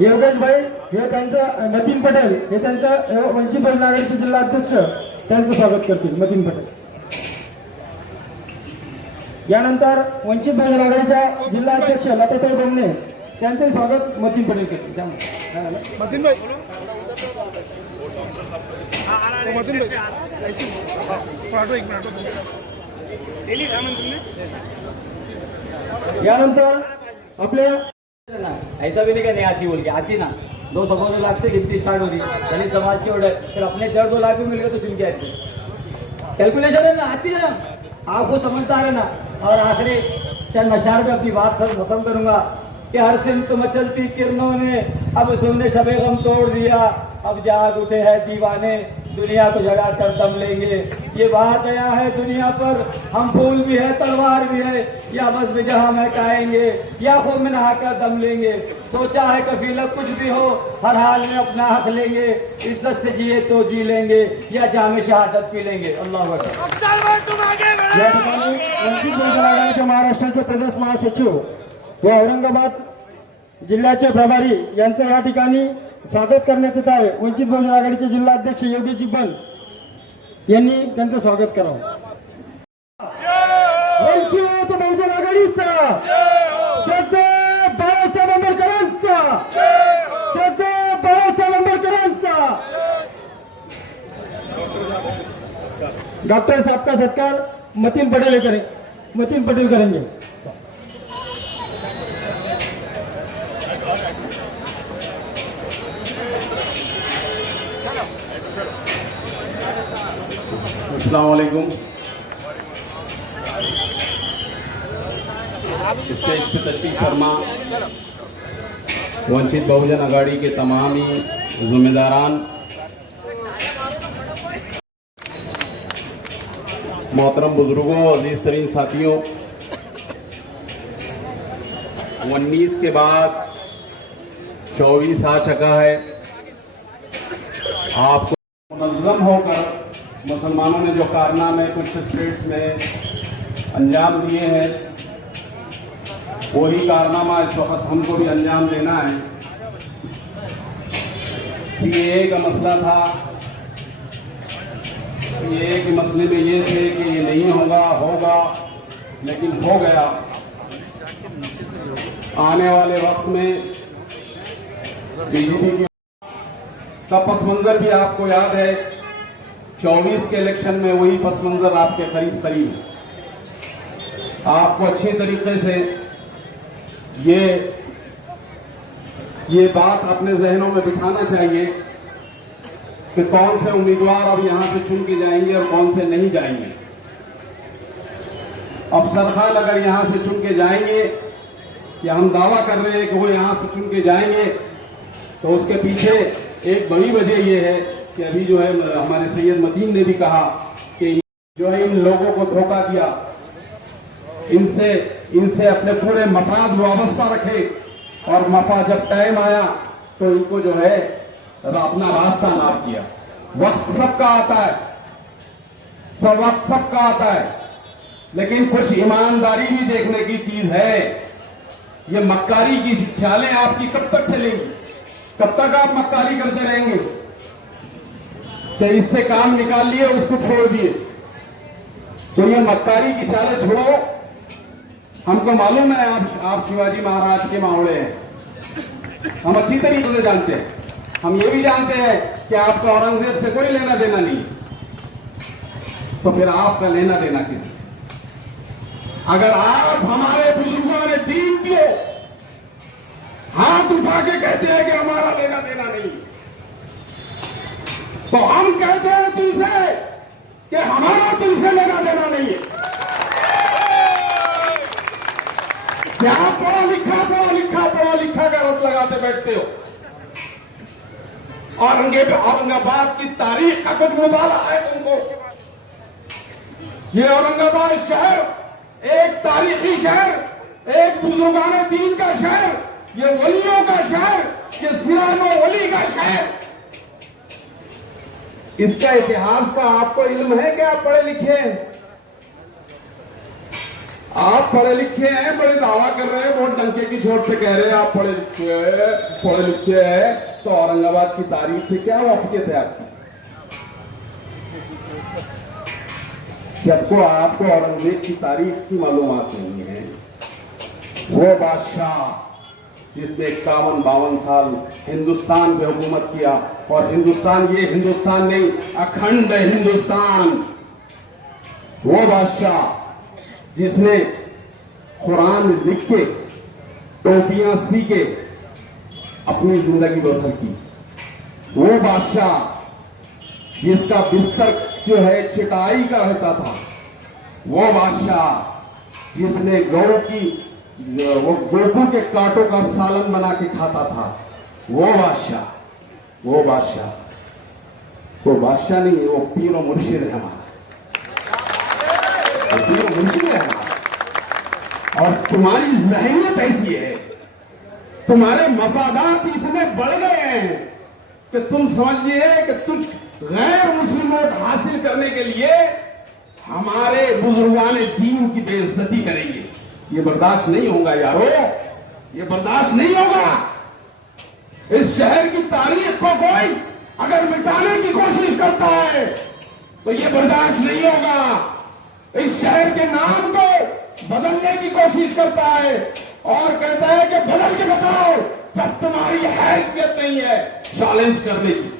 योगेश भाई हे त्यांचं, मतीन पटेल हे त्यांचं वंचित बहुजन आघाडीचे जिल्हा अध्यक्ष त्यांचं स्वागत करतील मतीन पटेल. यानंतर वंचित बहुजन आघाडीच्या जिल्हा अध्यक्ष लताताई बोमणे त्यांचे स्वागत मतीन पटेल करतील. मतीन भाई यानंतर आपले ऐसा भी नहीं कि नहीं आती बोल के आती ना, 200 लाख से किसकी स्टार्ट हो रही दलित समाज की ऑर्डर, फिर अपने 2 लाख भी मिल गए तो चुन के ऐसे कैलकुलेशन है ना, आती है ना, आपको समझदार है ना. और आखिरी चंद अशार में अपनी बात खत्म करूंगा कि हर सिमत मचलती किरणों ने अब सुनने शबे गम तोड़ दिया, अब जाग उठे हैं दीवाने दुनिया को जगा कर दम लेंगे. ये बात आया है दुनिया पर, हम फूल भी है तलवार भी है, या बस भी जहाँ महकाएंगे या खूब में नहा कर दम लेंगे. सोचा है कफीला कुछ भी हो हर हाल में अपना हक लेंगे, इज्जत से जिए तो जी लेंगे या जामे शहादत पी लेंगे. अल्लाह या ठिकाणी वंचित बहुजन आघाडीचे महाराष्ट्राचे प्रदेश महासचिव व औरंगाबाद जिल्ह्याचे प्रभारी यांचं या ठिकाणी स्वागत करण्यात येत आहे. वंचित बहुजन आघाडीचे जिल्हा अध्यक्ष योगेश जिब्बल यांनी त्यांचं स्वागत करावं. वंचित बहुजन आघाडीचा श्रद्धेय बाळासाहेब आंबेडकरांचा, श्रद्धेय बाळासाहेब आंबेडकरांचा. डॉक्टर साहब का सत्कार मतीन पटेल करेंगे. अस्सलाम वालेकुम. स्टेज पे तशरीफ फरमा वंचित बहुजन आघाड़ी के तमाम ही जिम्मेदारान, मोहतरम बुजुर्गों, अजीज तरीन साथियों, 19 के बाद 24 आ चुका है. आपको मुनज़्ज़म होकर मुसलमानों ने जो कारनामे कुछ स्टेट्स में अंजाम दिए हैं, वही कारनामा इस वक्त हमको भी अंजाम देना है. सीएए का मसला था, सीएए के मसले में ये थे कि ये नहीं होगा, लेकिन हो गया. आने वाले वक्त में बीजेपी का पस मंजर भी आपको याद है. 24 के इलेक्शन में वही पस मंजर आपके करीब आपको अच्छी तरीके से ये बात अपने जहनों में बिठाना चाहिए कि कौन से उम्मीदवार अब यहां से चुन के जाएंगे और कौन से नहीं जाएंगे. अफसर खान अगर यहां से चुन के जाएंगे, या हम दावा कर रहे हैं कि वो यहां से चुन के जाएंगे, तो उसके पीछे एक बड़ी वजह यह है कि अभी जो है हमारे सैयद मतीन ने भी कहा कि जो है इन लोगों को धोखा दिया, इनसे अपने पूरे मफाद वाबस्ता रखे, और मफा जब टाइम आया तो इनको जो है अपना रास्ता नाप किया. वक्त सबका आता है, वक्त सबका आता है, लेकिन कुछ ईमानदारी भी देखने की चीज है. ये मक्कारी की चालें आपकी कब तक चलेंगी? कब तक आप मक्कारी करते रहेंगे? तो इससे काम निकाल लिए, उसको छोड़ दिए. तो ये मक्कारी की चालें छोड़ो. हमको मालूम है आप शिवाजी महाराज के मावड़े हैं, हम अच्छी तरीके से जानते हैं. हम ये भी जानते हैं कि आपका औरंगजेब से कोई लेना देना नहीं. तो फिर आपका लेना देना किस? अगर आप हमारे बुजुर्गों ने दीन दियो हाथ उठा के कहते हैं कि हमारा लेना देना नहीं, तो हम कहते हैं तुमसे कि हमारा तुमसे लेना देना नहीं है. क्या पढ़ा लिखा का रट लगाते बैठते हो? औरंगाबाद की तारीख का कुछ मुताला है तुमको? ये औरंगाबाद शहर एक तारीखी शहर, एक बुजुर्गाने दीन का शहर, ये वलियों का शहर, ये सिरानो वली का शहर. इसका इतिहास का आपको इल्म है कि आप पढ़े लिखे हैं? आप पढ़े लिखे हैं, बड़े दावा कर रहे हैं, बहुत डंके की चोट पे कह रहे हैं आप पढ़े लिखे हैं, तो औरंगाबाद की तारीख से क्या वाकियत है आपकी? जबको आपको औरंगजेब की तारीख की मालूमात नहीं है। वो बादशाह जिसने 51-52 साल हिंदुस्तान पे हुकूमत किया, और हिंदुस्तान ये हिंदुस्तान नहीं, अखंड हिंदुस्तान। वो बादशाह जिसने कुरान लिख के, टोपियां सी के अपनी जिंदगी बसर की। वो बादशाह जिसका बिस्तर जो है चटाई का रहता था। वो बादशाह जिसने गौ की वो गोकू के कांटों का सालन बना के खाता था। वो बादशाह नहीं है, वो पीर और मुर्शिद है हमारा, वो पीर और मुर्शिद है हमारा। और तुम्हारी ज़हनियत ऐसी है, तुम्हारे मफादात इतने बढ़ गए हैं कि तुम समझिए कि तुझ गैर मुस्लिम वोट हासिल करने के लिए हमारे बुजुर्गान दीन की बेइज्जती करेंगे। ये बर्दाश्त नहीं होगा यारो, ये बर्दाश्त नहीं होगा। इस शहर की तारीख को कोई अगर मिटाने की कोशिश करता है तो ये बर्दाश्त नहीं होगा। इस शहर के नाम को बदलने की कोशिश करता है और कहता है कि बदल के बताओ, जब तुम्हारी हैसियत नहीं है चैलेंज करने की,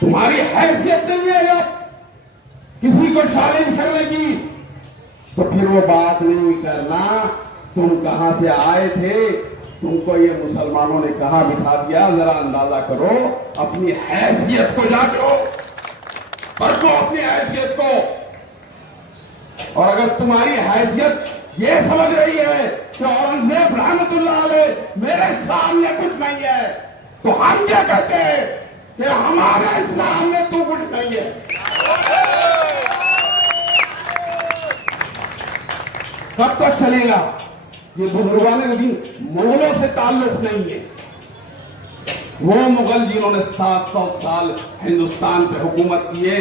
तुम्हारी हैसियत नहीं है जब किसी को चैलेंज करने की, तो फिर वो बात नहीं करना तुम कहां से आए थे, तुमको ये मुसलमानों ने कहां बिठा दिया, जरा अंदाजा करो, अपनी हैसियत को जांचो, परखो अपनी हैसियत को। और अगर तुम्हारी हैसियत ये समझ रही है कि औरंगजेब रहमतुल्लाह अलैह मेरे सामने कुछ नहीं है, तो हम क्या कहते हैं कि हमारे सामने तू कुछ नहीं है। कब तक चलेगा? ये बुजुर्गाने नबी मुगलों से ताल्लुक नहीं है। वो मुगल जिन्होंने 700 साल हिंदुस्तान पे हुकूमत किए,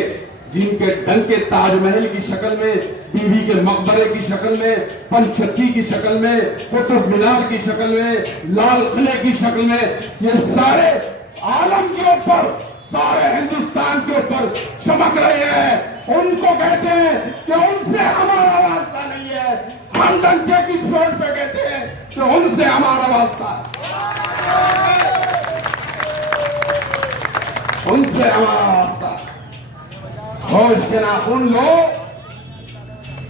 जिनके डंके ताजमहल की शक्ल में, बीबी के मकबरे की शक्ल में, पंचक्की की शक्ल में, कुतुब मीनार की शक्ल में, लाल किले की शक्ल में, ये सारे आलम के ऊपर, सारे हिंदुस्तान के ऊपर चमक रहे हैं। उनको कहते हैं कि उनसे हमारा वास्ता नहीं है। हम डंके की चोट पे कहते हैं कि उनसे हमारा वास्ता है, उनसे हमारा वास्ता। होश के नाखून लो।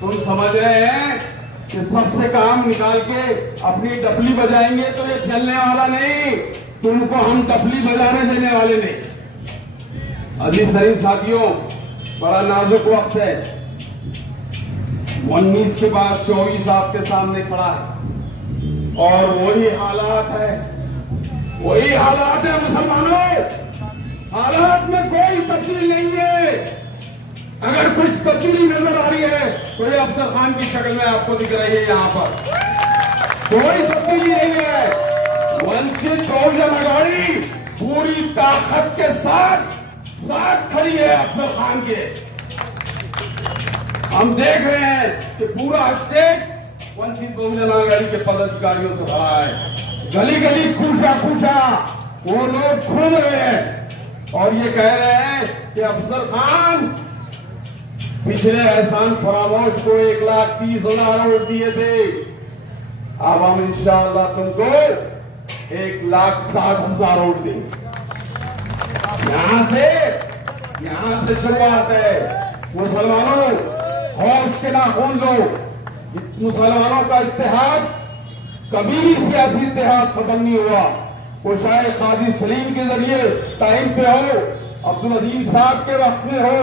तुम समझ रहे हैं कि सबसे काम निकाल के अपनी डफली बजाएंगे तो ये चलने वाला नहीं, तुमको हम डफली बजाने देने वाले नहीं। अजीज सरीन साथियों, बड़ा नाजुक वक्त है। 19 के बाद 24 आपके सामने खड़ा है और वही हालात है, वही हालात है मुसलमानों। हालात में कोई तब्दीली नहीं है। अगर कुछ तब्दीली नजर आ रही है तो ये अफसर खान की शक्ल में आपको दिख रही है। यहां पर कोई तब्दीली नहीं है। वंचित बहुजन आघाड़ी पूरी ताकत के साथ खड़ी है अफसर खान के। हम देख रहे हैं कि पूरा स्टेट वंचित बहुजन आघाड़ी के पदाधिकारियों से भरा है। गली गली कूचा वो लोग घूम रहे हैं और ये कह रहे हैं कि अफसर खान पिछले एहसान फरामोश को 1,30,000 वोट दिए थे, अब हम इंशाअल्लाह तुमको 1,60,000 वोट देंगे। यहां से शुरुआत है। मुसलमानों, होश के नाखून लो। मुसलमानों का इत्तेहाद कभी भी सियासी इत्तेहाद खत्म नहीं हुआ। वो शायद काजी सलीम के जरिए टाइम पे हो, अब्दुल अजीम साहब के वक्त में हो,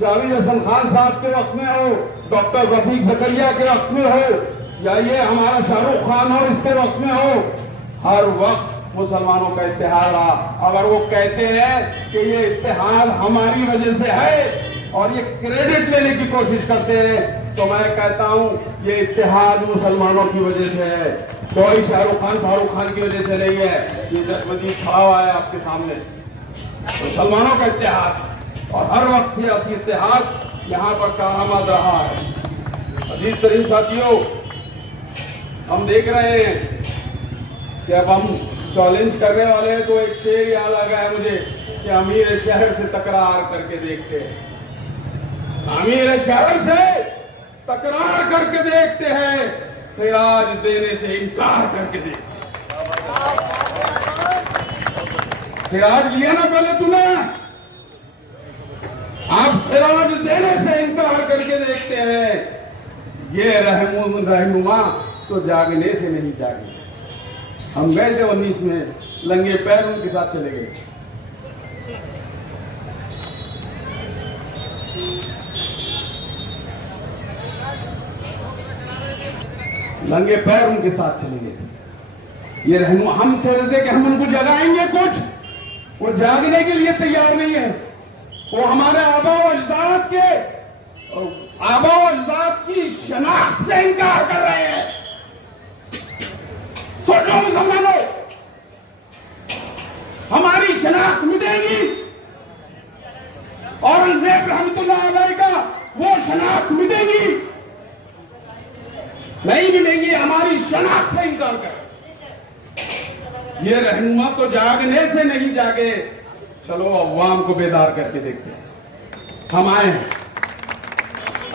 जावेद हसन खान साहब के वक्त में हो, डॉक्टर रफीक जकरिया के वक्त में हो, या ये हमारा शाहरुख खान हो इसके वक्त में हो, हर वक्त मुसलमानों का इत्तेहाद रहा। अगर वो कहते हैं कि ये इत्तेहाद हमारी वजह से है और ये क्रेडिट लेने की कोशिश करते हैं, तो मैं कहता हूं ये इत्तेहाद मुसलमानों की वजह से है, कोई शाहरुख खान फारूक खान की वजह से नहीं है। ये चश्मदीद खड़ा हुआ है आपके सामने, मुसलमानों का इत्तेहाद, और हर वक्त सियासी इत्तेहाद यहां पर कारआमद रहा है। अजीज तरीन साथियों, हम देख रहे हैं कि अब हम चैलेंज करने वाले हैं, तो एक शेर याद आ गया है मुझे कि अमीर शहर से तकरार करके देखते हैं। अमीर शहर से तकरार करके देखते हैं, खिराज देने से इनकार करके देखते हैं। खिराज लिया ना पहले तूने, आप खिराज देने से इनकार करके देखते हैं। ये रहनुमा तो जागने से नहीं जागे। हम गए थे 19 में, लंगे पैर उनके साथ चले गए। लंगे पैर उनके साथ चले गए। ये रहनुमा हम चाह रहे थे कि हम उनको जगाएंगे कुछ, वो जागने के लिए तैयार नहीं है। वो हमारे आबाओ अजदाद की शनाख्त से इनकार कर रहे हैं। सोचो मुसलमानों, हमारी शनाख्त मिटेगी, औरंगजेब रहमतुल्लाह अलैह का वो शनाख्त मिटेगी नहीं मिलेगी, हमारी शनाख्त से इनकार कर। ये रहनुमा तो जागने से नहीं जागे। चलो अवाम को बेदार करके देखते हैं। हम आए हैं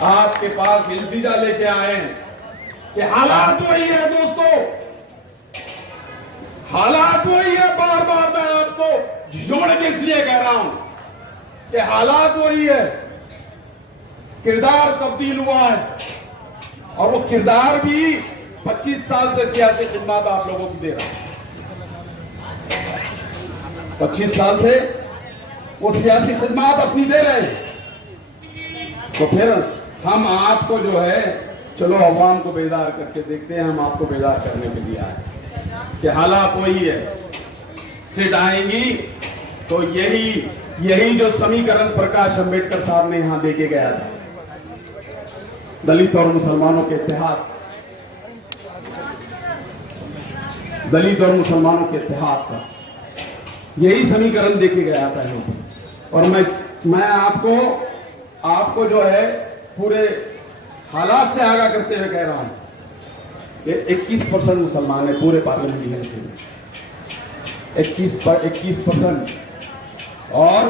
आपके पास इल्तिजा लेके आए हैं कि हालात वही है दोस्तों, हालात वही है। बार बार मैं आपको जोड़ के इसलिए कह रहा हूं कि हालात वही है, किरदार तब्दील हुआ है, और वो किरदार भी 25 साल से सियासी खिदमत आप लोगों को दे रहा है। 25 साल से वो सियासी खिदमत अपनी दे रहे हैं, तो फिर हम आपको जो है, चलो अवाम को बेदार करके देखते हैं। हम आपको बेदार करने के लिए आए कि हालात वही है। सीट आएंगी तो यही जो समीकरण प्रकाश अंबेडकर साहब ने यहां देके गया था, दलित और मुसलमानों के इत्तेहाद, दलित और मुसलमानों के इत्तेहाद का यही समीकरण देके गया था। और मैं आपको जो है पूरे हालात से आगाह करते हुए कह रहा हूं कि 21% मुसलमान है पूरे पार्लियामेंट में, 21%, और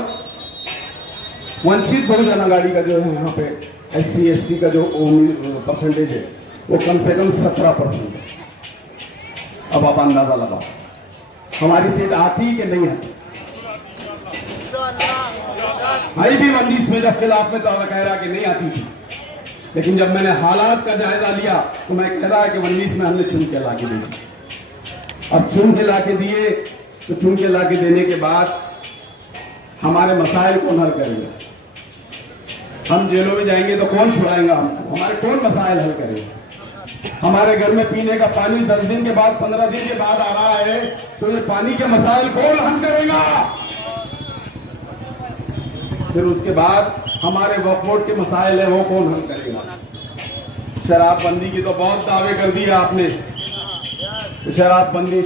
वंचित बहुजन आघाड़ी का जो है यहाँ पे SC ST का जो परसेंटेज है वो कम से कम 17% है। अब आप अंदाजा लगाओ हमारी सीट आती कि नहीं आती। हरी भी 19 में जब खिलाफ में तो कह रहा कि नहीं आती थी, लेकिन जब मैंने हालात का जायजा लिया तो मैं कह रहा है कि 19 में हमने चुन के लाके दिए। अब चुन के लाके दिए तो चुन के लाके देने के बाद हमारे मसाइल कौन हल करेंगे? हम जेलों में जाएंगे तो कौन छुड़ाएगा हमको? हमारे कौन मसाइल हल करेंगे? हमारे घर में पीने का पानी 10 दिन के बाद 15 दिन के बाद आ रहा है, तो ये पानी के मसाइल कौन हल करेगा? फिर उसके बाद हमारे वक्फ बोर्ड के मसाइल है वो कौन हल करेगा? शराबबंदी की तो बहुत दावे कर दिए आपने, तो शराबबंदी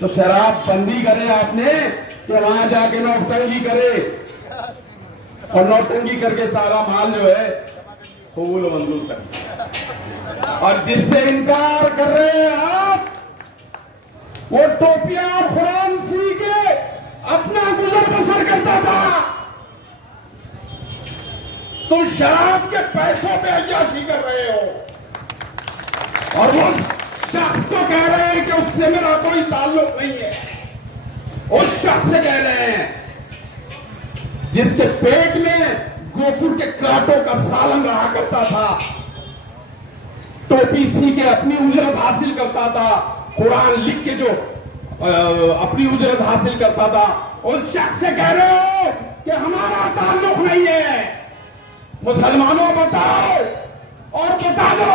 तो शराबबंदी करे आपने कि वहां जाके नौटंकी करे, और नौटंकी करके सारा माल जो है फूल मंजूर कर। और जिससे इनकार कर रहे हैं आप, वो टोपियां और कुरान सी के अपना गुजर बसर करता था, तुम शराब के पैसों पे अय्याशी कर रहे हो, और वो शख्स को कह रहे हैं कि उससे मेरा कोई ताल्लुक नहीं है। उस शख्स से कह रहे हैं जिसके पेट में गोकुल के कांटों का सालन रहा करता था, टोपी सी के अपनी उजरत हासिल करता था, कुरान लिख के जो अपनी उजरत हासिल करता था, उस शख्स से कह रहे हो कि हमारा ताल्लुक नहीं है। मुसलमानों बताओ और बता दो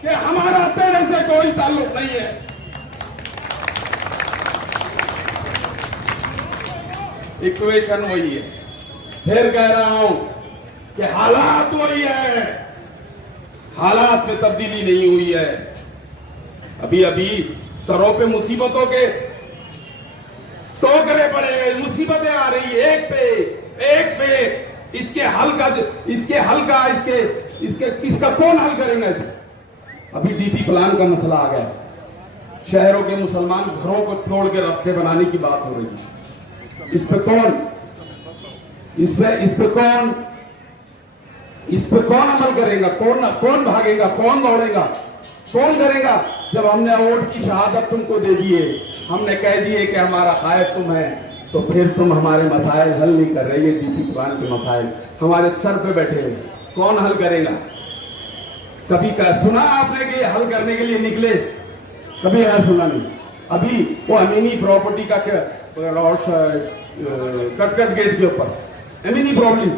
कि हमारा तेरे से कोई ताल्लुक नहीं है। इक्वेशन वही है। फिर कह रहा हूं कि हालात वही है, हालात में तब्दीली नहीं हुई है। अभी अभी सरों पे मुसीबतों के टोकरे पड़े गए, मुसीबतें आ रही है एक पे इसके इसका कौन हल करेगा इसे? अभी डीपी प्लान का मसला आ गया, शहरों के मुसलमान घरों को तोड़ के रास्ते बनाने की बात हो रही है। इस पे कौन अमल करेगा? कौन भागेगा? कौन दौड़ेगा? कौन करेगा? जब हमने वोट की शहादत तुमको दे दी है, हमने कह दिए कि हमारा खायब तुम है, तो फिर तुम हमारे मसाइल हल नहीं कर रहे। ये डीपी प्लान के मसाइल हमारे सर पे बैठे हैं, कौन हल करेगा? कभी सुना आपने कि हल करने के लिए निकले? कभी यार सुना नहीं। अभी वो अमीनी प्रॉपर्टी का कटकट गेट के ऊपर अमीनी प्रॉपर्टी,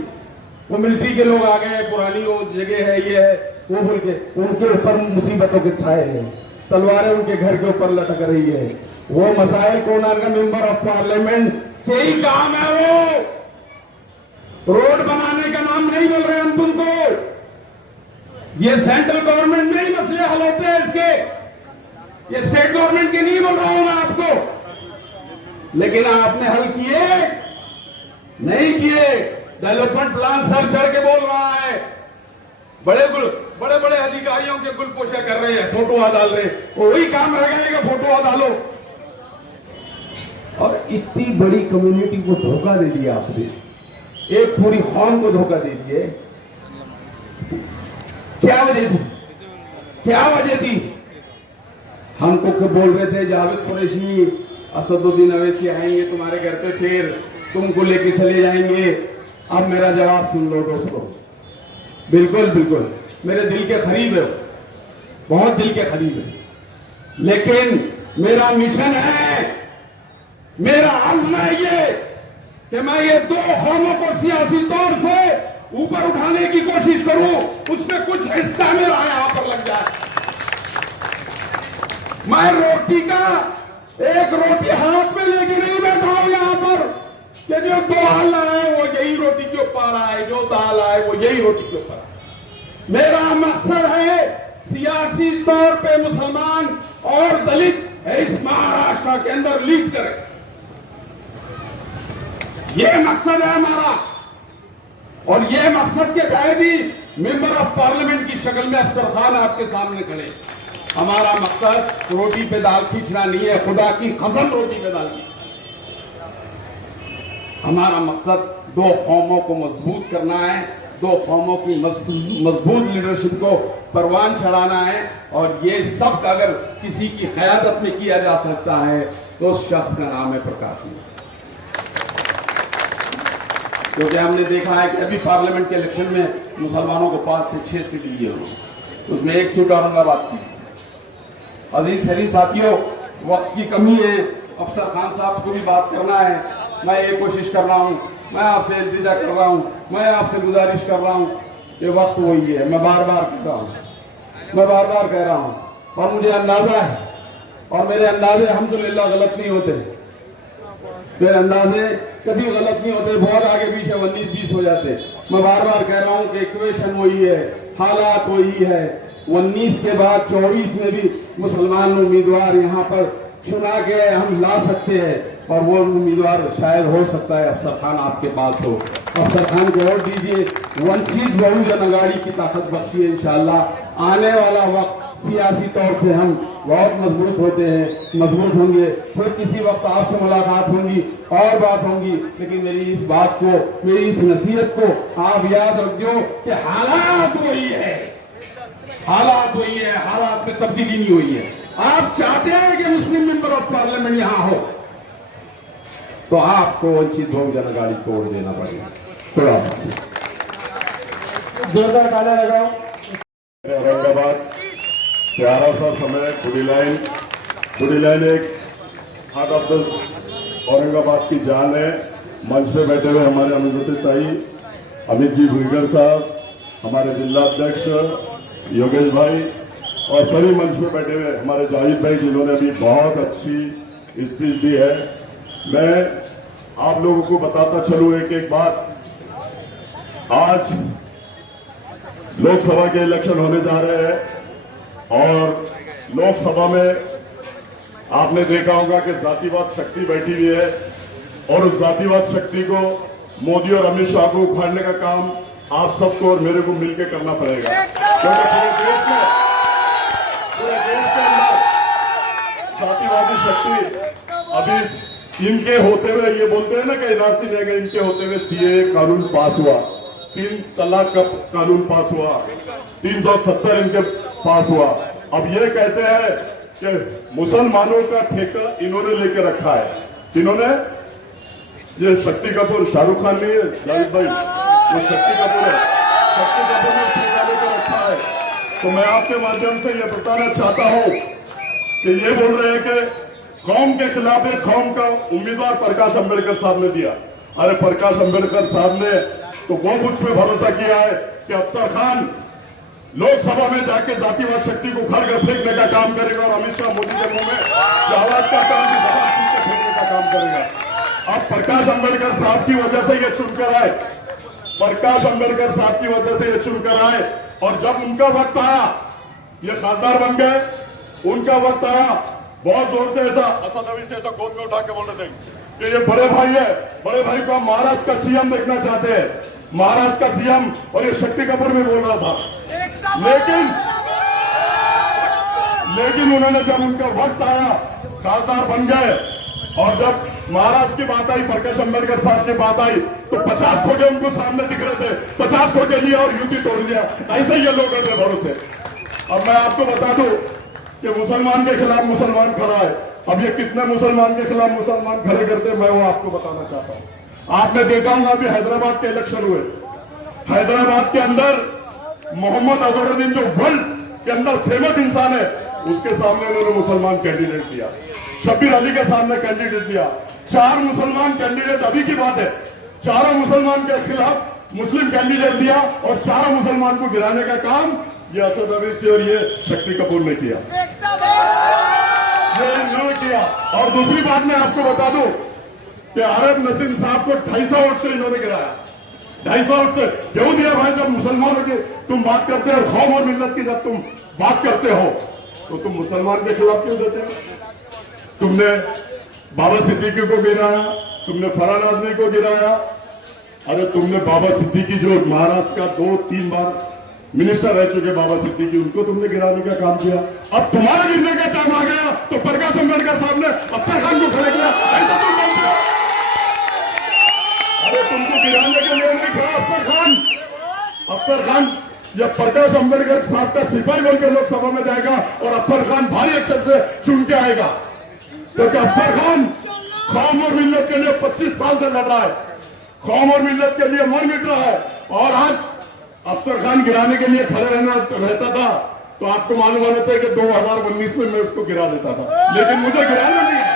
वो मिलिट्री के लोग आ गए, पुरानी वो जगह है, ये है वो बोल के उनके ऊपर मुसीबतों के छाए हैं, तलवारें उनके घर के ऊपर लटक रही है। वो मसाइल कौन आएगा? मेंबर ऑफ पार्लियामेंट के ही काम है। वो रोड बनाने का नाम नहीं बोल रहे हम तुमको। ये सेंट्रल गवर्नमेंट में ही मसले हल होते हैं इसके, ये स्टेट गवर्नमेंट के नहीं बोल रहा हूं मैं आपको। लेकिन आपने हल किए नहीं किए। डेवलपमेंट प्लान सर चढ़ के बोल रहा है, बड़े बड़े अधिकारियों के गुलपोशा कर रहे हैं, फोटो डाल रहे हैं। वही काम रह गएगा, फोटो डालो। और इतनी बड़ी कम्युनिटी को धोखा दे दिया आपने, एक पूरी कौम को धोखा दे दिए। क्या वजह थी? हमको कब बोल रहे थे जावेद कुरैशी, असदुद्दीन अवैसी आएंगे तुम्हारे घर पे, फिर तुमको लेके चले जाएंगे। अब मेरा जवाब सुन लो दोस्तों, बिल्कुल मेरे दिल के करीब है, बहुत दिल के करीब है। लेकिन मेरा मिशन है, मेरा आज़म है ये कि मैं ये दो कौमों को सियासी तौर से ऊपर उठाने की कोशिश करूं, उसमें कुछ हिस्सा मेरा यहां पर लग जाए। मैं एक रोटी हाथ में लेके नहीं बैठा हूं यहां पर कि जो दो हाल आए वो यही रोटी के ऊपर आए, जो दाल आए वो यही रोटी के ऊपर आए। मेरा मकसद है सियासी तौर पे मुसलमान और दलित इस महाराष्ट्र के अंदर लीड करें। ये मकसद है हमारा, और ये मकसद के तहत ही मेंबर ऑफ पार्लियामेंट की शक्ल में अफसर खान आपके सामने खड़े। हमारा मकसद रोटी पे दाल खींचना नहीं है, खुदा की कसम रोटी पे दाल खींचना। हमारा मकसद दो कौमों को मजबूत करना है, दो कौमों की मजबूत लीडरशिप को परवान चढ़ाना है। और ये सब अगर किसी की क़यादत में किया जा सकता है तो उस शख्स का नाम है प्रकाश मीणा। क्योंकि हमने देखा है कि अभी पार्लियामेंट के इलेक्शन में मुसलमानों को 5 से 6 सीट ली है, उसमें 1 सीट औरंगाबाद की। अजीज शरीफ साथियों, वक्त की कमी है, अफसर खान साहब को भी बात करना है। मैं ये कोशिश कर रहा हूँ, मैं आपसे इल्तिजा कर रहा हूँ, मैं आपसे गुजारिश कर रहा हूँ कि वक्त वही है। मैं बार बार कह रहा हूँ और मुझे अंदाजा है, और मेरे अंदाजे अल्हम्दुलिल्लाह गलत नहीं होते, मेरे अंदाजे कभी गलत नहीं होते, बहुत आगे पीछे 19-20 हो जाते। मैं बार बार कह रहा हूँ कि इक्वेशन वही है, हालात वही है। 19 के बाद 24 में भी मुसलमान उम्मीदवार यहाँ पर चुना के हम ला सकते हैं, और वो उम्मीदवार शायद हो सकता है अफसर खान आपके पास हो। अफसर खान को वोट दीजिए, वंचित बहुजन अघाड़ी की ताकत बख्शिए। इंशाअल्लाह आने वाला वक्त सियासी तौर से हम बहुत मजबूत होंगे। फिर किसी वक्त आपसे मुलाकात होंगी और बात होंगी, लेकिन मेरी इस बात को, मेरी इस नसीहत को आप याद रखियो कि हालात वही है, हालात में तब्दीली नहीं हुई है। आप चाहते हैं कि मुस्लिम मेंबर ऑफ पार्लियामेंट यहां हो, तो आपको वंचित बहुजन अघाड़ी को वोट देना पड़ेगा। थोड़ा जोरदार तालियां लगाओ। औरंगाबाद प्यारा सा समय, खुली लाइन एक हार्ट ऑफ द औरंगाबाद की जान है। मंच पे बैठे हुए हमारे अनुसूचित अमित जी भुजगल साहब, हमारे जिला अध्यक्ष योगेश भाई, और सभी मंच पे बैठे हुए हमारे जाहिद भाई जिन्होंने अभी बहुत अच्छी स्पीच दी है। मैं आप लोगों को बताता चलूं एक बात। आज लोकसभा के इलेक्शन होने जा रहे हैं, और लोकसभा में आपने देखा होगा कि जातिवाद शक्ति बैठी हुई है, और उस जातिवाद शक्ति को मोदी और अमित शाह को उखाड़ने का काम आप सबको और मेरे को मिलकर करना पड़ेगा, क्योंकि पूरे देश के अंदर जातिवादी शक्ति अभी इनके होते हुए, ये बोलते हैं ना कि एनआरसी नहीं गए, इनके होते हुए सीए कानून पास हुआ, 3 तलाक का कानून पास हुआ, 370 इनके पास हुआ। अब ये कहते हैं कि मुसलमानों का ठेका इन्होंने लेके रखा है। इन्होंने, ये शक्ति कपूर, शाहरुख खान नहीं है जाहिद भाई, ये शक्ति कपूर है, शक्ति कपूर ने ठेका लेके रखा है। तो मैं आपके माध्यम से ये बताना चाहता हूं कि ये बोल रहे हैं कि कौम के खिलाफ एक कौम का उम्मीदवार प्रकाश अंबेडकर साहब ने दिया। अरे प्रकाश अंबेडकर साहब ने तो वो मुझ पे भरोसा किया है कि अफसर खान लोकसभा में जाके जातिवाद शक्ति को उखाड़ कर फेंकने का काम करेगा और अमित शाह मोदी के मुंह में जो आवाज का काम की जबान छीन के फेंकने का काम करेगा। अब प्रकाश अंबेडकर साहब की वजह से ये चुनकर आए, प्रकाश अंबेडकर साहब की वजह से ये चुनकर आए, और जब उनका वक्त आया ये खासदार बन गए, उनका वक्त आया बहुत जोर से ऐसा असद अवी से ऐसा गोद में उठा के बोल रहे थे कि ये बड़े भाई है, बड़े भाई को हम महाराष्ट्र का सीएम देखना चाहते हैं, महाराष्ट्र का सीएम। और ये शक्ति कपूर भी बोल रहा था, लेकिन उन्होंने जब उनका वक्त आया खासदार बन गए, और जब महाराष्ट्र की बात आई, प्रकाश अंबेडकर साहब की बात आई, तो 50 खोटे उनको सामने दिख रहे थे, 50 खोटे लिया और युति तोड़ लिया। ऐसे ये लोग थे भरोसे। अब मैं आपको बता दूं कि मुसलमान के खिलाफ मुसलमान खड़ा है। अब ये कितने मुसलमान के खिलाफ मुसलमान खड़े करते हैं मैं वो आपको बताना चाहता हूं। आपने देखा होगा अभी हैदराबाद के इलेक्शन हुए, हैदराबाद के अंदर मोहम्मद अजहरुद्दीन जो वर्ल्ड के अंदर फेमस इंसान है, उसके सामने उन्होंने मुसलमान कैंडिडेट दिया, शब्बीर अली के सामने कैंडिडेट दिया। 4 मुसलमान कैंडिडेट, अभी की बात है, चारों मुसलमान के खिलाफ मुस्लिम कैंडिडेट दिया और चारों मुसलमान को गिराने का काम ये असद अवैसी और ये शक्ति कपूर ने किया, ये इन्होंने किया। और दूसरी बात मैं आपको बता दूं कि आरिफ नसीम साहब को 250 वोट से इन्होंने गिराया, 250 वोट से। क्यों दिया भाई? जब मुसलमानों की तुम बात करते हो, कौम और मिल्लत की जब तुम बात करते हो, तो तुम मुसलमान के खिलाफ क्यों देते हो? तुमने बाबा सिद्दीकी को गिराया, तुमने फरहान आजमी को गिराया। अरे तुमने बाबा सिद्दीकी जो महाराष्ट्र का 2-3 बार मिनिस्टर रह चुके बाबा सिद्दीकी, उनको तुमने गिराने का काम किया। अब तुम्हारा गिरने का टाइम आ गया तो प्रकाश अंबेडकर साहब ने अफसर खान को खड़े किया, ऐसा तुम बोलते हो? अरे तुमको गिराने के लिए नहीं खड़ा अफसर खान। अफसर खान जब प्रकाश अंबेडकर साहब का सिपाही बनकर लोकसभा में जाएगा और अफसर खान भारी अक्षर से चुन के आएगा, क्योंकि अफसर खान कौम और मिल्लत के लिए 25 साल से लड़ रहा है, कौम और मिल्लत के लिए मर मिट रहा है। और आज अफसर खान गिराने के लिए खड़े रहता था तो आपको मालूम होना चाहिए कि 2019 में मैं उसको गिरा देता था, लेकिन मुझे गिराना नहीं है,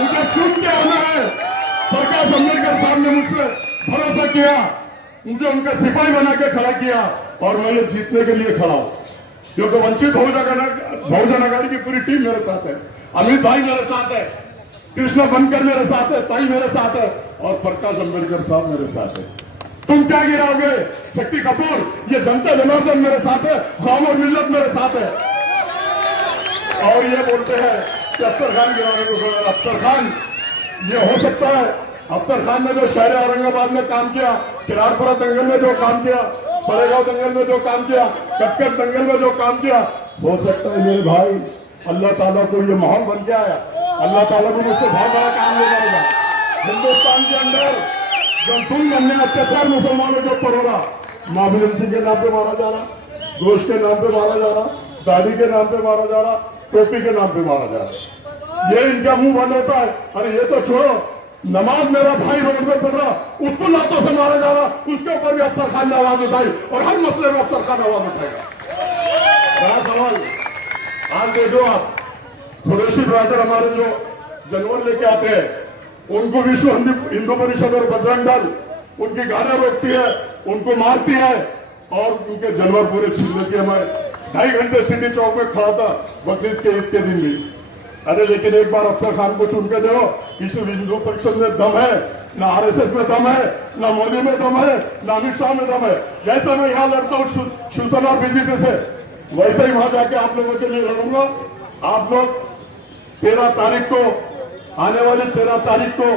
मुझे चुन के आना है। प्रकाश अंबेडकर साहब ने मुझ पर भरोसा किया, मुझे उनका सिपाही बना के खड़ा किया और मैं ये जीतने के लिए खड़ा हूं, क्योंकि वंचित बहुजन आघाड़ी की पूरी टीम मेरे साथ है, अमित भाई मेरे साथ है, कृष्ण बनकर मेरे साथ है, ताई मेरे साथ है और प्रकाश अंबेडकर साहब मेरे साथ है। तुम क्या गिराओगे? शक्ति कपूर, ये जनता जनार्दन मेरे साथ है, कौम और मिल्लत मेरे साथ है। और ये बोलते हैं कि अफसर खान गिराने को, अफसर खान ये हो सकता है? अफसर खान ने जो शहर औरंगाबाद में काम किया, किरारपुरा दंगल में जो काम किया, पड़ेगांव दंगल में जो काम किया, कटकट दंगल में जो काम किया, हो सकता है मेरे भाई अल्लाह ताला को ये माहौल बन गया है, अल्लाह ताला को मुझसे बहुत बड़ा काम ले जाएगा। हिंदुस्तान के अंदर जनसुन बनने अत्याचार मुसलमानों के ऊपर हो रहा, मामूली के नाम पे मारा जा रहा, गोश्त के नाम पे मारा जा रहा, दाढ़ी के नाम पे मारा जा रहा, टोपी के नाम पे मारा जा रहा, ये इनका मुंह बंद होता है। अरे ये तो छोड़ो, नमाज मेरा भाई रोड में पढ़ रहा, उसको लातों से मारा जा रहा, उसके ऊपर भी अफसर खान ने आवाज उठाई और हर मसले में अफसर खान आवाज उठाएगा। बड़ा सवाल आज देखो आप, स्वदेशी ब्रादर हमारे जो जानवर लेके आते हैं, उनको विश्व हिंदू परिषद और बजरंग दल उनकी गाड़ियां रोकती है, उनको मारती है और उनके जानवर पूरे छीन लेती है। मैं 2.5 घंटे सिटी चौक में खड़ा था बकरीद के ईद के दिन भी। अरे लेकिन एक बार अफसर खान को चुन के दो, विश्व हिंदू परिषद में दम है, ना आरएसएस में दम है, ना मोदी में दम है, ना अमित शाह में दम है। जैसा मैं यहाँ लड़ता हूँ शिवसेना और बीजेपी से, वैसे ही वहां जाके आप लोगों के लिए लड़ूंगा। आप लोग 13 तारीख को, आने वाली 13 तारीख को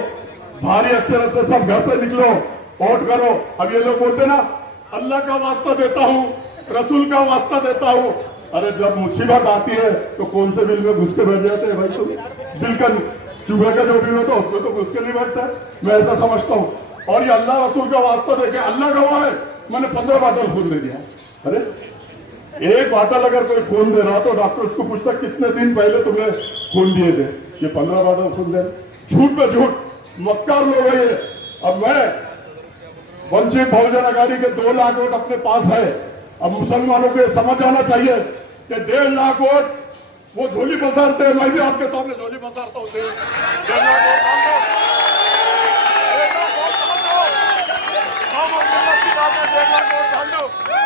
भारी अक्षर से सब घर से निकलो वोट करो। अब ये लोग बोलते ना अल्लाह का वास्ता देता हूँ, रसूल का वास्ता देता हूँ। अरे जब मुसीबत आती है तो कौन से बिल में घुस के बैठ जाते हैं भाई तुम? बिल का चूहे का जो बिल होता है उसमें तो घुस के नहीं बैठता है, मैं ऐसा समझता हूँ। और ये अल्लाह रसूल का वास्ता देके अल्लाह गवाह है, मैंने 15 बॉटल खून दे दिया। अरे एक बॉटल अगर कोई खून दे रहा तो डॉक्टर उसको पूछता कितने दिन पहले तुमने खून दिए थे? ये 15 बॉटल खून दे। झूठ पे झूठ, मक्कार लोग है ये। अब मैं वंचित बहुजन आघाड़ी के 2 लाख वोट अपने पास है। अब मुसलमानों को समझ आना चाहिए कि 1.5 लाख वोट वो झोली पसारते हैं, मैं भी आपके सामने झोली पसारता हूँ। 1.5 लाख वोट डाल दो। 1.5 लाख वोट डाल दो,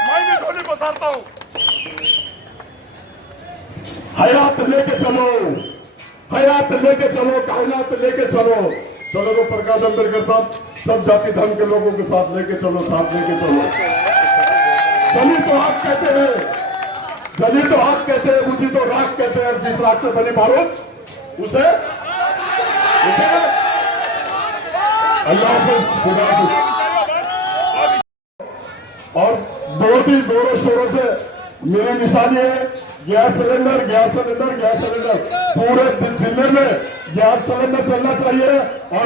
मैं भी झोली पसारता हूँ। हयात लेके चलो, हयात लेके चलो, कायनात लेके चलो। चलो तो प्रकाश अंबेडकर साहब सब जाति धर्म के लोगों के साथ लेके चलो, साथ लेके चलो। जली तो हाथ कहते हैं, जली तो हाथ कहते हैं, ऊंची तो राख कहते हैं। जिस राख से बनी भारत उसे अल्लाह हाफिज, खुदा हाफिज। और बहुत ही जोरों शोरों से मेरी निशानी है gas cylinder, gas cylinder, gas cylinder. पूरे जिले में गैस सिलेंडर चलना चाहिए। और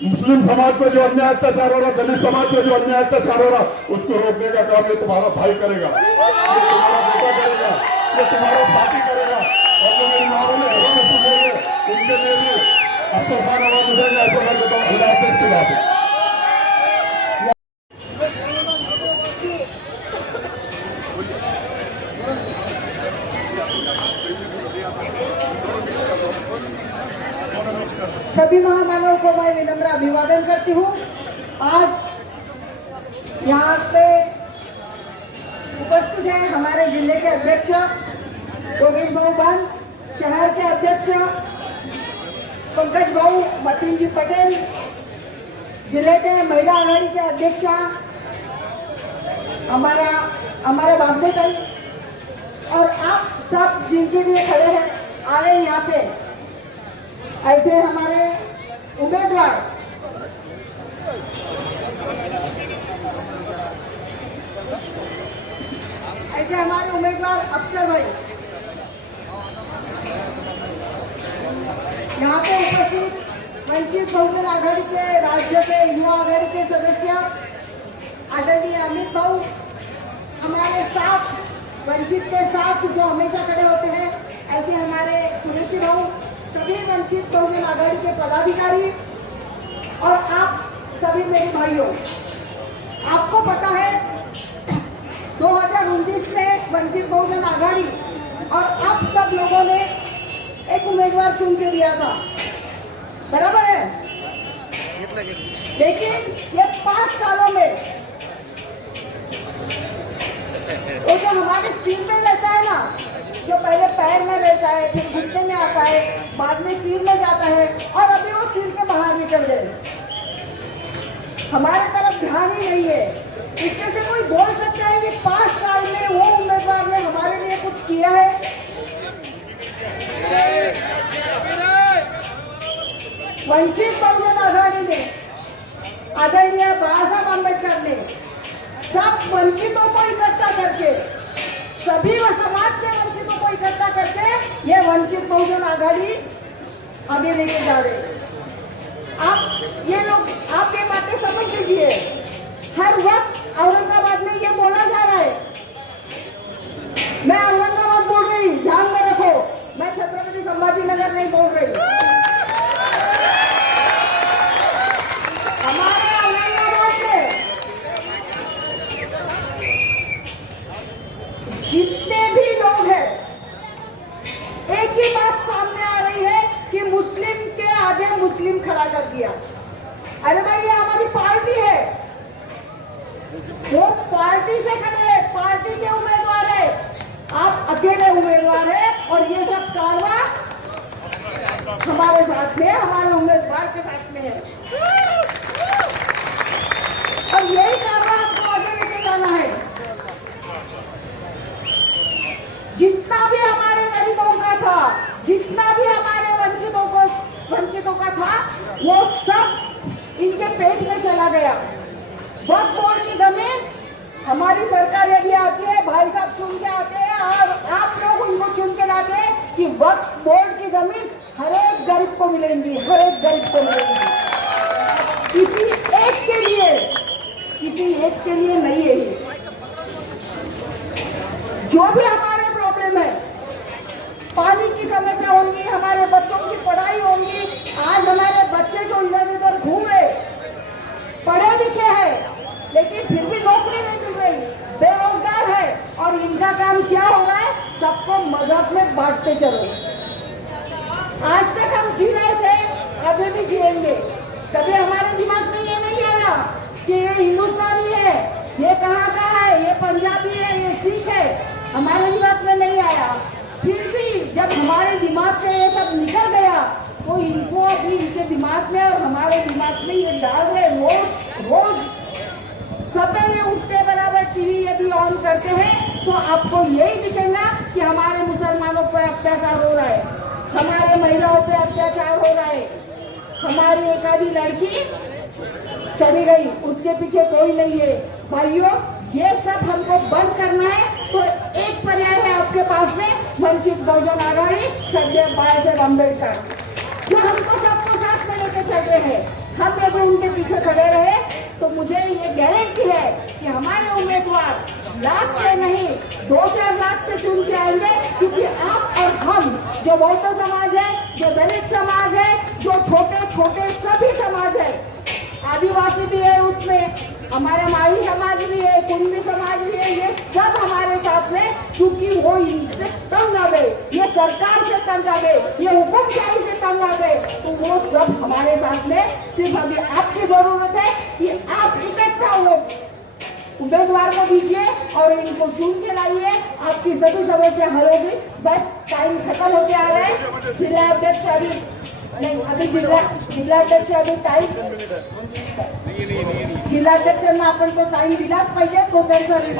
मुस्लिम समाज पे जो अन्याय अत्याचार हो रहा, दलित समाज पे जो अन्याय अत्याचार हो रहा, उसको रोकने का काम ये तुम्हारा भाई करेगा, ये तुम्हारा बेटा करेगा, ये तुम्हारा साथी करेगा। और जो मेरी माँ ने घरों में सुन रही है उनके लिए भी अफसर खान आवाज उठेगा। ऐसा मैं कहता हूँ। अल्लाह हाफिज, खुदा हाफिज। सभी महामानव को मैं विनम्र अभिवादन करती हूँ। आज यहाँ पे उपस्थित हैं हमारे जिले के अध्यक्ष योगेश भाऊ बन, शहर के अध्यक्ष पंकज भाऊ मतीन जी पटेल, जिले के महिला आघाड़ी के अध्यक्ष हमारे बाबने ताई, और आप सब जिनके लिए खड़े हैं आए यहाँ पे। ऐसे हमारे उम्मीदवार अफसर भाई यहाँ पे उपस्थित वंचित बहुजन आघाड़ी के राज्य के युवा आघाड़ी के सदस्य आदरणीय अमित भाऊ, हमारे साथ वंचित के साथ जो हमेशा खड़े होते हैं ऐसे हमारे कुरेशी भाऊ, सभी वंचित बहुजन आघाड़ी के पदाधिकारी और आप सभी मेरे भाइयों, आपको पता है 2019 में वंचित बहुजन आघाड़ी और आप सब लोगों ने एक उम्मीदवार चुन के दिया था, बराबर है। लेकिन ये 5 सालों में वो जो हमारे सिर में रहता है ना, जो पहले पैर में रहता है, फिर घुटने में आता है, बाद में सिर में जाता है और अभी वो सिर के बाहर निकल गए, हमारे तरफ ध्यान ही नहीं है। इसमें से कोई बोल सकता है कि 5 साल में वो उम्मीदवार ने हमारे लिए कुछ किया है? वंचित बहुजन आघाड़ी ने, आदरणीय बाबा साहब अम्बेडकर ने सब वंचितों को इकट्ठा करके, सभी समाज के वंचितों को इकट्ठा करके ये वंचित बहुजन आघाड़ी आगे लेके जा रहे हैं। आप ये बातें समझ लीजिए। हर वक्त औरंगाबाद में ये बोला जा रहा है, मैं औरंगाबाद बोल रही, ध्यान में रखो, मैं छत्रपति संभाजी नगर नहीं बोल रही। हमारे औरंगाबाद में जितने भी लोग हैं, एक ही बात सामने आ रही है कि मुस्लिम के आगे मुस्लिम खड़ा कर दिया। अरे भाई, ये हमारी पार्टी है, वो पार्टी से खड़े हैं, पार्टी के उम्मीदवार है, आप अकेले उम्मीदवार है और ये सब कारवा हमारे साथ में, हमारे उम्मीदवार के साथ में है और यही कारवा आपको आगे लेके जाना है। जितना भी हमारे गरीबों का था, जितना भी हमारे वंचितों का था, वो सब इनके पेट में चला गया। हमारी सरकार यदि आती है, भाई साहब चुन के आते हैं और आप लोग उनको चुन के लाते हैं कि वक्फ बोर्ड की जमीन हर एक गरीब को मिलेंगी, हर एक गरीब को मिलेंगी। किसी एक के लिए नहीं है ये। जो भी हमारे प्रॉब्लम है, पानी की समस्या होंगी, हमारे बच्चों की पढ़ाई होंगी। आज हमारे बच्चे जो इधर उधर घूम रहे, पढ़े लिखे हैं लेकिन फिर भी नौकरी नहीं मिल रही, बेरोजगार है, और इनका काम क्या हो रहा है, सबको मजहब में बांटते चलो। आज तक हम जी रहे थे, आगे भी जिएंगे। कभी हमारे दिमाग में ये नहीं आया कि ये हिंदुस्तानी है, ये कहाँ का है, ये पंजाबी है, ये सिख है, हमारे दिमाग में नहीं आया। फिर भी जब हमारे दिमाग से ये सब निकल गया तो इनको अभी इनके दिमाग में और हमारे दिमाग में ये डाल रहे। रोज सवेरे उठते बराबर टीवी यदि ऑन करते हैं तो आपको यही दिखेगा कि हमारे मुसलमानों पर अत्याचार हो रहा है, हमारे महिलाओं पे अत्याचार हो रहा है, हमारी एक आधी लड़की चली गई, उसके पीछे कोई नहीं है। भाइयों, ये सब हमको बंद करना है तो एक पर्याय है आपके पास में, वंचित बहुजन आघाड़ी, सरदार बाबा साहेब अम्बेडकर, जो हमको सबको साथ में लेकर चल रहे हैं। हम यदि उनके पीछे खड़े रहे तो मुझे ये गारंटी है कि हमारे उम्मीदवार लाख से नहीं 2-4 लाख से चुन के आएंगे, क्योंकि आप और हम, जो बौद्ध समाज है, जो दलित समाज है, जो छोटे छोटे सभी समाज है, आदिवासी भी है उसमें, हमारा माही समाज भी है, कुंभी समाज भी है, ये सब हमारे साथ में, क्योंकि वो इनसे तंग आ गए, ये सरकार से तंग आ गए, ये हुकुमशाही से तंग आ गए, तो वो सब हमारे साथ में। सिर्फ अभी आपकी जरूरत है कि आप इकट्ठा हो, उम्मीदवार को दीजिए और इनको चुन के लाइए, आपकी सभी समस्या हल होगी। बस टाइम खत्म होते आ रहा है। जिल्हाध्यक्ष अभी जिल्हाध्यक्ष अभी टाइम, जिल्हाध्यक्षांना आपण तो टाइम दिलाच पाहिजे, तो त्यांचा अध्यक्ष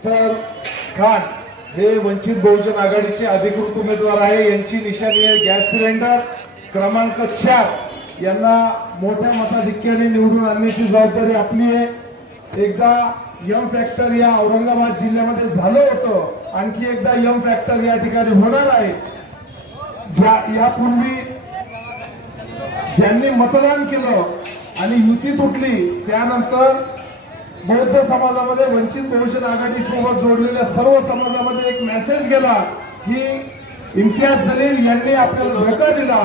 सर खान हे वंचित बहुजन आघाडीचे अधिकृत उमेदवार आहे। यांची निशाणी आहे गॅस सिलेंडर क्रमांक 4। यांना मोठ्या मताधिक्याने निवडून आणण्याची जबाबदारी आपली आहे। एकदा यम फॅक्टर या औरंगाबाद जिल्ह्यामध्ये झालं होतं, आणखी एकदा यम फॅक्टर या ठिकाणी होणार आहे। यापूर्वी ज्यांनी मतदान केलं आणि युती तुटली, त्यानंतर बौद्ध समाजामध्ये वंचित बहुजन आघाडी सोबत जोडलेल्या सर्व समाजामध्ये एक मेसेज गेला की इम्तियाज जलील यांनी आपल्याला धोका दिला,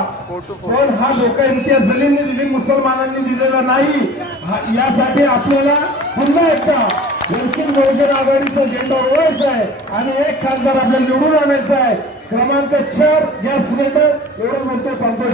पण हा धोका इम्तियाज जलीलने दिली, मुसलमानांनी दिलेला नाही। यासाठी आपल्याला पुन्हा एकदा वंचित बहुजन आघाडीचा झेंडा ओढवायचा आहे आणि एक खासदार आपल्याला निवडून आणायचा आहे। क्रमांक 4 गॅस सिलेंडर एवढं म्हणतो, थांबतो।